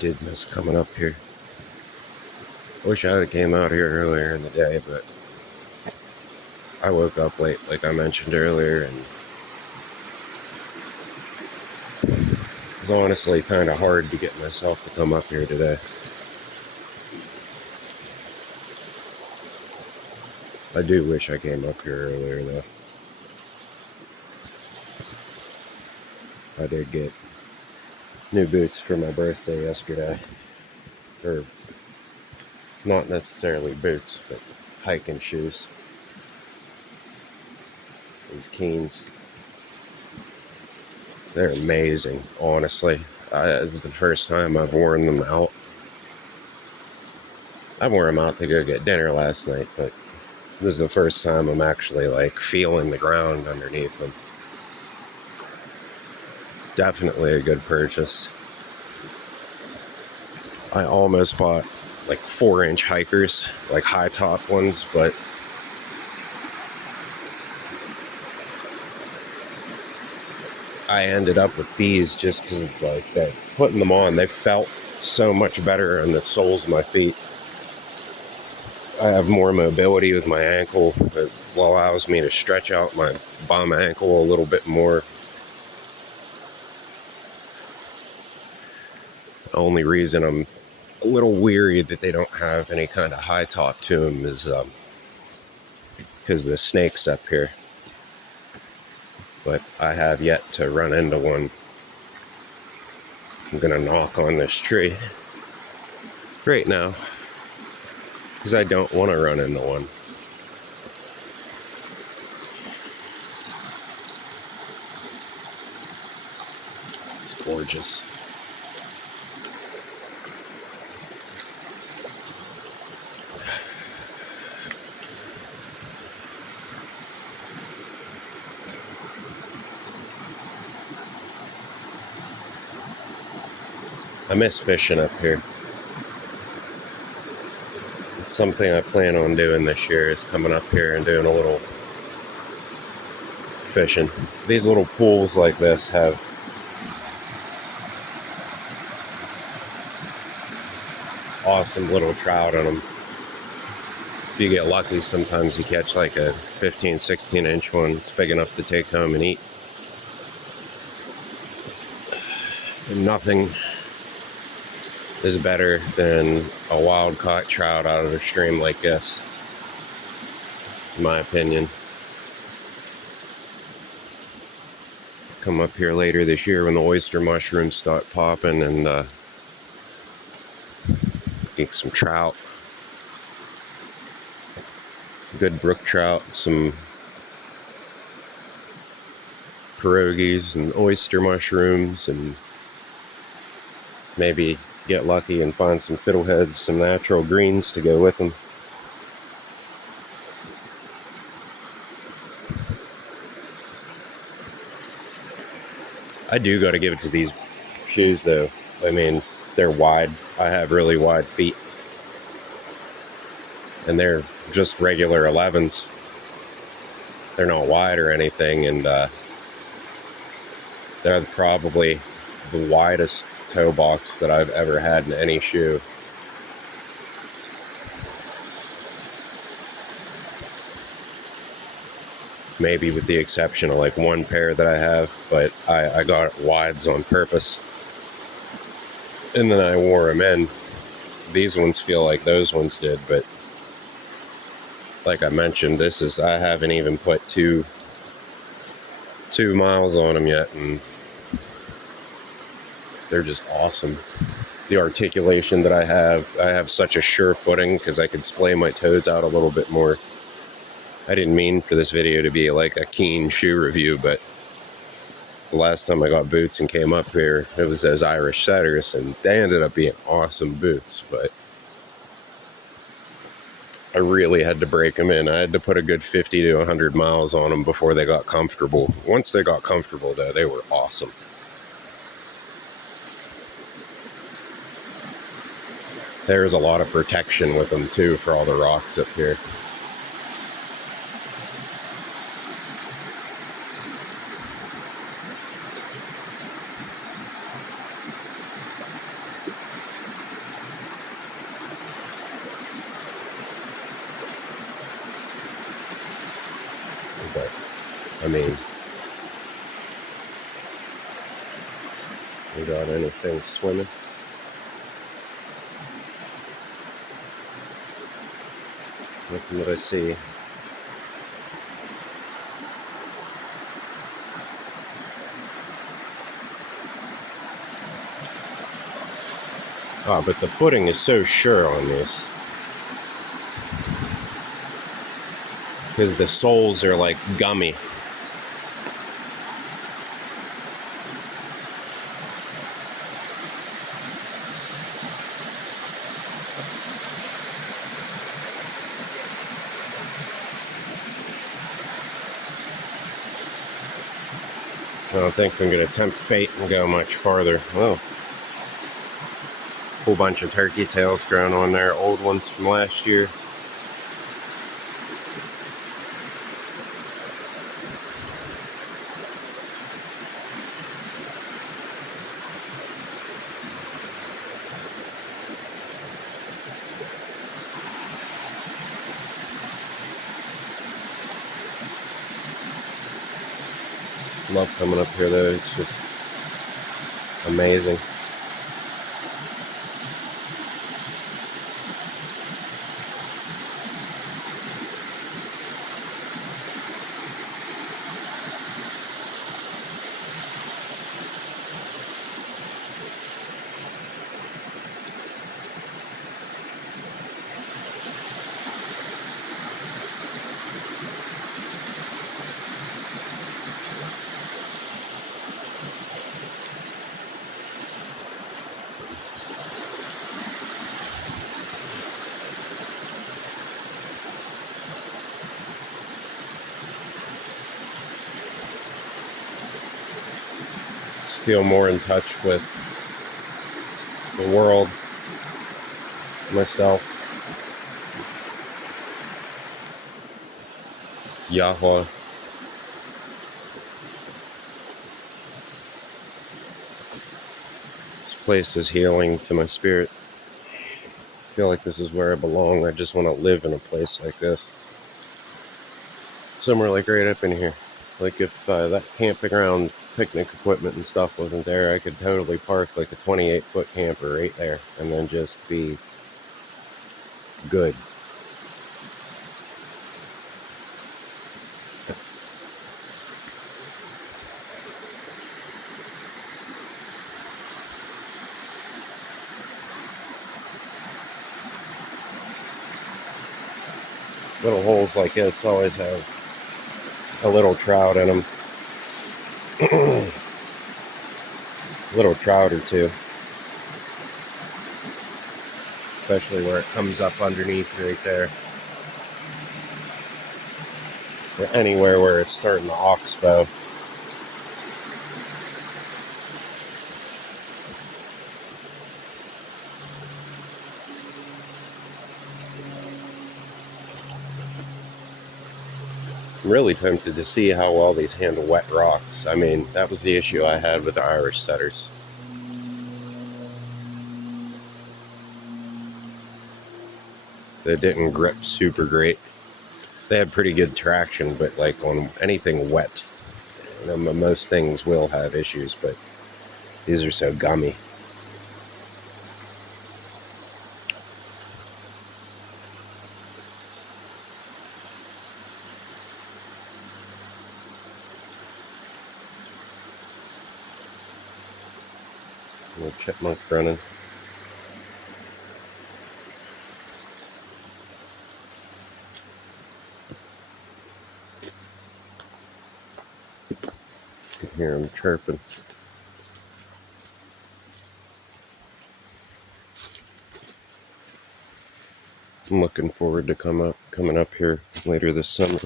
Did miss coming up here. Wish I would have came out here earlier in the day, but I woke up late, like I mentioned earlier, and it was honestly kind of hard to get myself to come up here today. I do wish I came up here earlier, though. I did get new boots for my birthday yesterday. Or not necessarily boots, but hiking shoes. These Keens. They're amazing, honestly. This is the first time I've worn them out. I wore them out to go get dinner last night, but this is the first time I'm actually like feeling the ground underneath them. Definitely a good purchase. I almost bought like 4-inch hikers, like high top ones, but I ended up with these just because of like that. Putting them on, they felt so much better on the soles of my feet. I have more mobility with my ankle. It allows me to stretch out my bum ankle a little bit more. The only reason I'm a little weary that they don't have any kind of high top to them is because the snakes up here. But I have yet to run into one. I'm gonna knock on this tree right now because I don't want to run into one. It's gorgeous. I miss fishing up here. It's something I plan on doing this year is coming up here and doing a little fishing. These little pools like this have awesome little trout in them. If you get lucky, sometimes you catch like a 15, 16-inch one. It's big enough to take home and eat. And nothing is better than a wild caught trout out of a stream like this, in my opinion. Come up here later this year when the oyster mushrooms start popping and get some trout. Good brook trout, some pierogies and oyster mushrooms, and maybe get lucky and find some fiddleheads, some natural greens to go with them. I do got to give it to these shoes though. I mean, they're wide. I have really wide feet. And they're just regular 11s. They're not wide or anything, and they're probably the widest toe box that I've ever had in any shoe. Maybe with the exception of like one pair that I have, but I got wides on purpose. And then I wore them in. These ones feel like those ones did, but like I mentioned, I haven't even put two miles on them yet, and they're just awesome. The articulation that I have such a sure footing because I could splay my toes out a little bit more. I didn't mean for this video to be like a Keen shoe review, but the last time I got boots and came up here, it was those Irish Setters, and they ended up being awesome boots, but I really had to break them in. I had to put a good 50 to 100 miles on them before they got comfortable. Once they got comfortable, though, they were awesome. There's a lot of protection with them, too, for all the rocks up here. I mean, we got anything swimming? Nothing that I see. Ah, but the footing is so sure on this. Because the soles are like gummy. I don't think I'm going to tempt fate and go much farther. Well, whole bunch of turkey tails growing on there, old ones from last year. Love coming up here though, it's just amazing. Just feel more in touch with the world, myself, Yahweh. This place is healing to my spirit. I feel like this is where I belong. I just want to live in a place like this. Somewhere like right up in here. Like if that camping ground picnic equipment and stuff wasn't there, I could totally park like a 28-foot camper right there and then just be good. Little holes like this always have a little trout in them. Little trout or two. Especially where it comes up underneath right there. Or anywhere where it's starting to oxbow. I'm really tempted to see how well these handle wet rocks. I mean, that was the issue I had with the Irish setters. They didn't grip super great. They had pretty good traction, but like on anything wet, you know, most things will have issues, but these are so gummy. Little chipmunk running. You can hear him chirping. I'm looking forward to coming up here later this summer.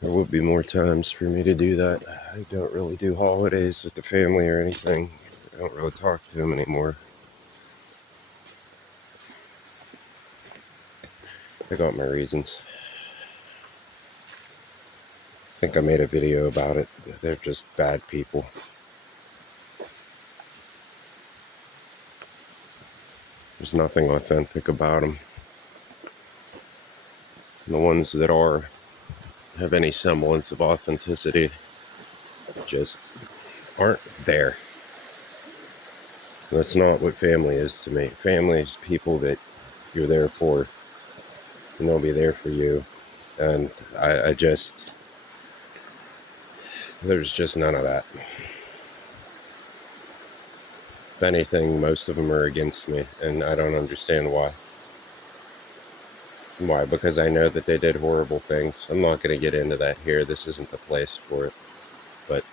There would be more times for me to do that. I don't really do holidays with the family or anything. I don't really talk to them anymore. I got my reasons. I think I made a video about it. They're just bad people. There's nothing authentic about them. The ones that have any semblance of authenticity just aren't there. That's not what family is to me. Family is people that you're there for, and they'll be there for you. And I just, there's just none of that. If anything, most of them are against me, and I don't understand why. Why? Because I know that they did horrible things. I'm not going to get into that here. This isn't the place for it. But,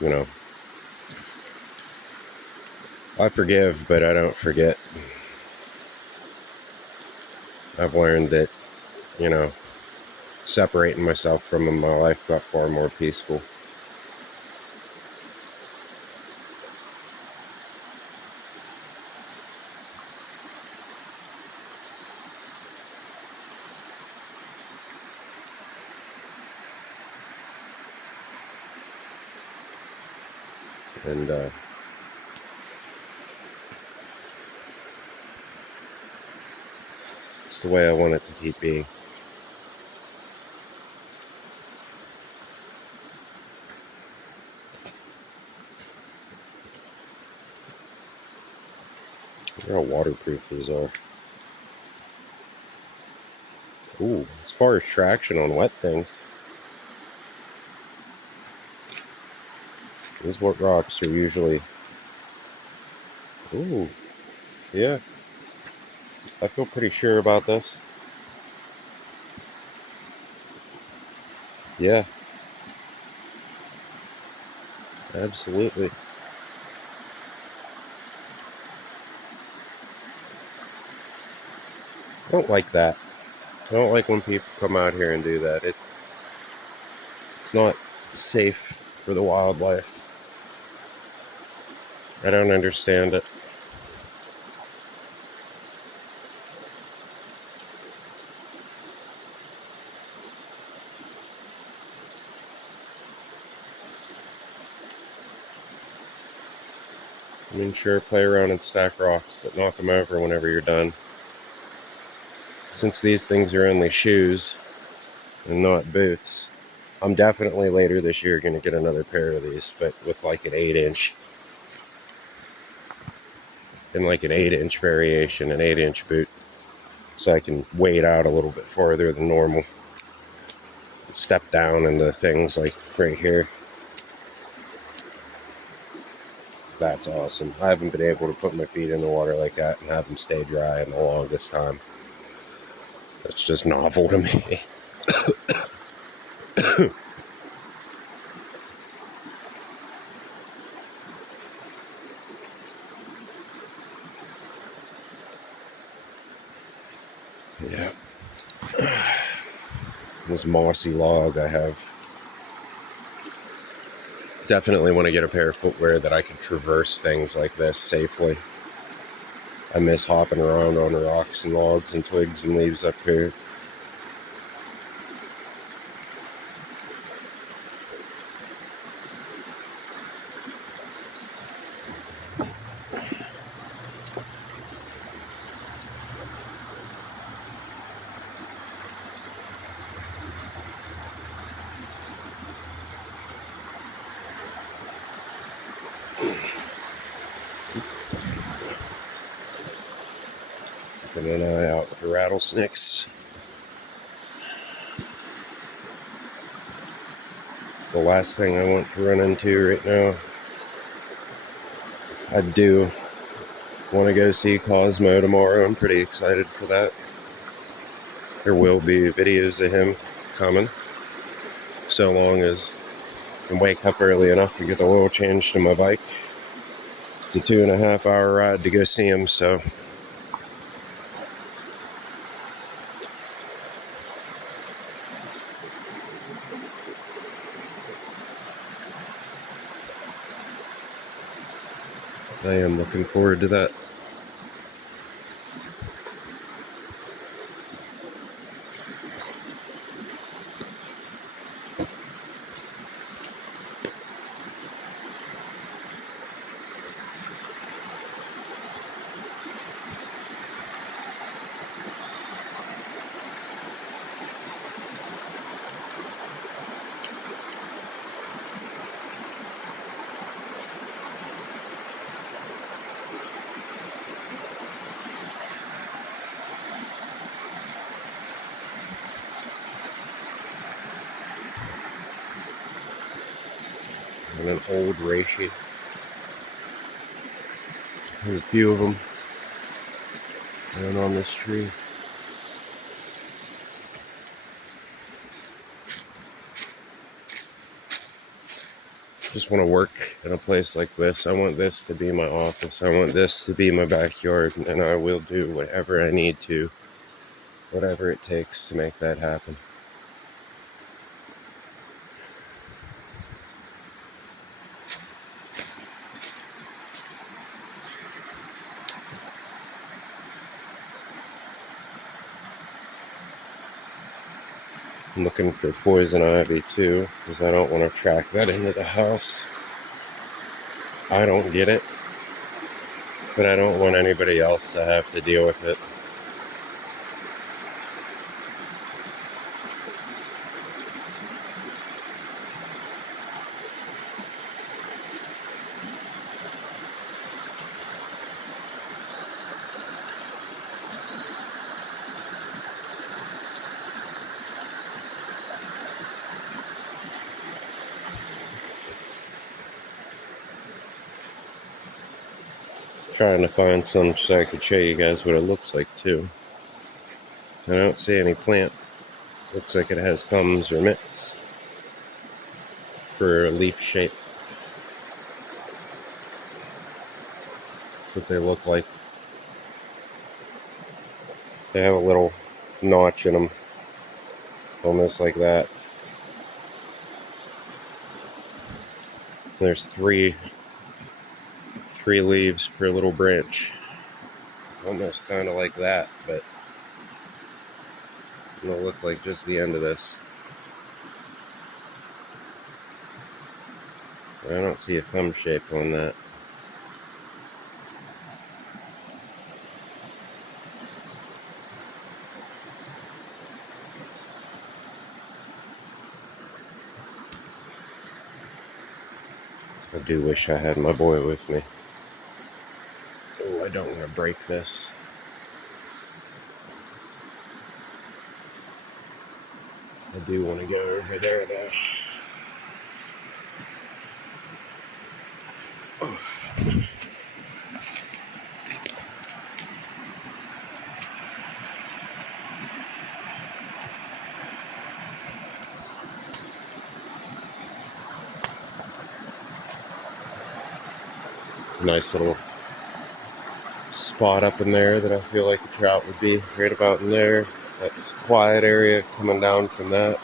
you know, I forgive, but I don't forget. I've learned that, you know, separating myself from them, my life got far more peaceful. And it's the way I want it to keep being. I wonder how waterproof these are. Ooh, as far as traction on wet things, these wet rocks are usually... Ooh, yeah. I feel pretty sure about this. Yeah. Absolutely. I don't like that. I don't like when people come out here and do that. It's not safe for the wildlife. I don't understand it. I mean, sure, play around and stack rocks, but knock them over whenever you're done. Since these things are only shoes and not boots, I'm definitely later this year going to get another pair of these, but with like an 8-inch. And like an 8-inch variation, an 8-inch boot. So I can wade out a little bit farther than normal. Step down into things like right here. That's awesome. I haven't been able to put my feet in the water like that and have them stay dry in the longest time. That's just novel to me. Yeah. This mossy log I have. Definitely want to get a pair of footwear that I can traverse things like this safely. I miss hopping around on rocks and logs and twigs and leaves up here. Keeping an eye out for rattlesnakes. It's the last thing I want to run into right now. I do want to go see Cosmo tomorrow. I'm pretty excited for that. There will be videos of him coming, so long as I can wake up early enough to get the oil changed to my bike. It's a 2.5 hour ride to go see him, so I am looking forward to that. and an old reishi. There's a few of them down on this tree. Just want to work in a place like this. I want this to be my office. I want this to be my backyard, and I will do whatever I need to, whatever it takes to make that happen. I'm looking for poison ivy too, because I don't want to track that into the house. I don't get it, but I don't want anybody else to have to deal with it. Trying to find some so I could show you guys what it looks like too. I don't see any plant. Looks like it has thumbs or mitts for a leaf shape. That's what they look like. They have a little notch in them, almost like that. There's three leaves per little branch. Almost kind of like that, but it'll look like just the end of this. I don't see a thumb shape on that. I do wish I had my boy with me. Oh, I don't want to break this. I do want to go over there though. It's a nice little spot up in there that I feel like the trout would be right about in there. That's a quiet area coming down from that.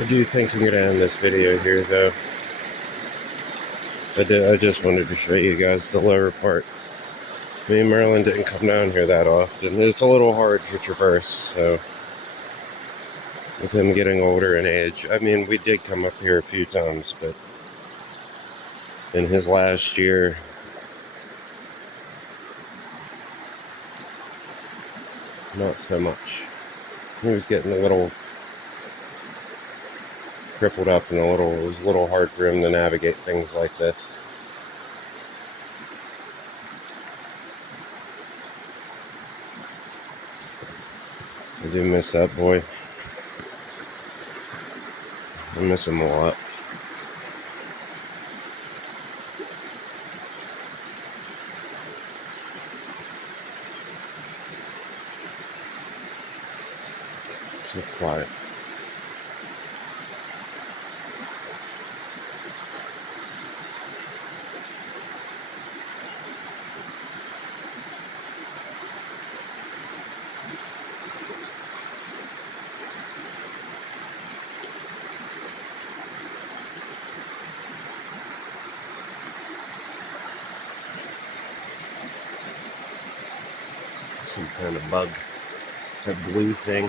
I do think I'm going to end this video here though. I just wanted to show you guys the lower part. Me and Merlin didn't come down here that often. It's a little hard to traverse, so with him getting older in age. I mean, we did come up here a few times, but in his last year, not so much. He was getting a little crippled up and it was a little hard for him to navigate things like this. I do miss that boy. I miss him a lot. So quiet. some kind of bug, a blue thing.